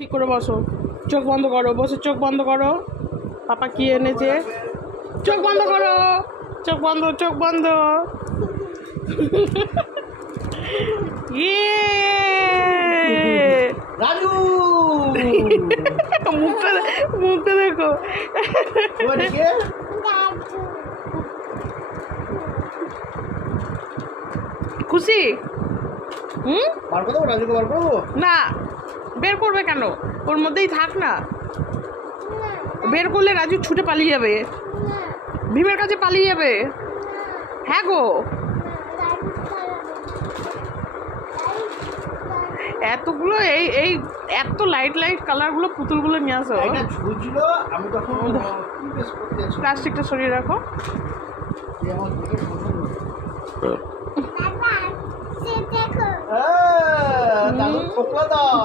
ঠিক করে বসো, চোখ বন্ধ করো, বসে চোখ বন্ধ করো। পাপা কি এনেছে? চোখ বন্ধ করো, চোখ বন্ধ, চোখ বন্ধ। ইয়ে রাজু মুখটা মুখটা দেখো। ওদিকে খুশি? হুম, বার করবো, রাজুকে বার করবো। না বের করবে কেন? ওর মধ্যেই থাক না। বের করলে রাজু ছুটে পালিয়ে যাবে, ভীমের কাছে পালিয়ে যাবে। হ্যাঁ গো, এতগুলো এই এই এত লাইট লাইট কালারগুলো পুতুলগুলো নিয়ে আসো। এটা ঝুলছিল, আমি তখন কি বেশ করতে যাচ্ছি, প্লাস্টিকটা সরিয়ে রাখো। যে আমার দেখে পছন্দ। দাদু ঠোকলা দাও।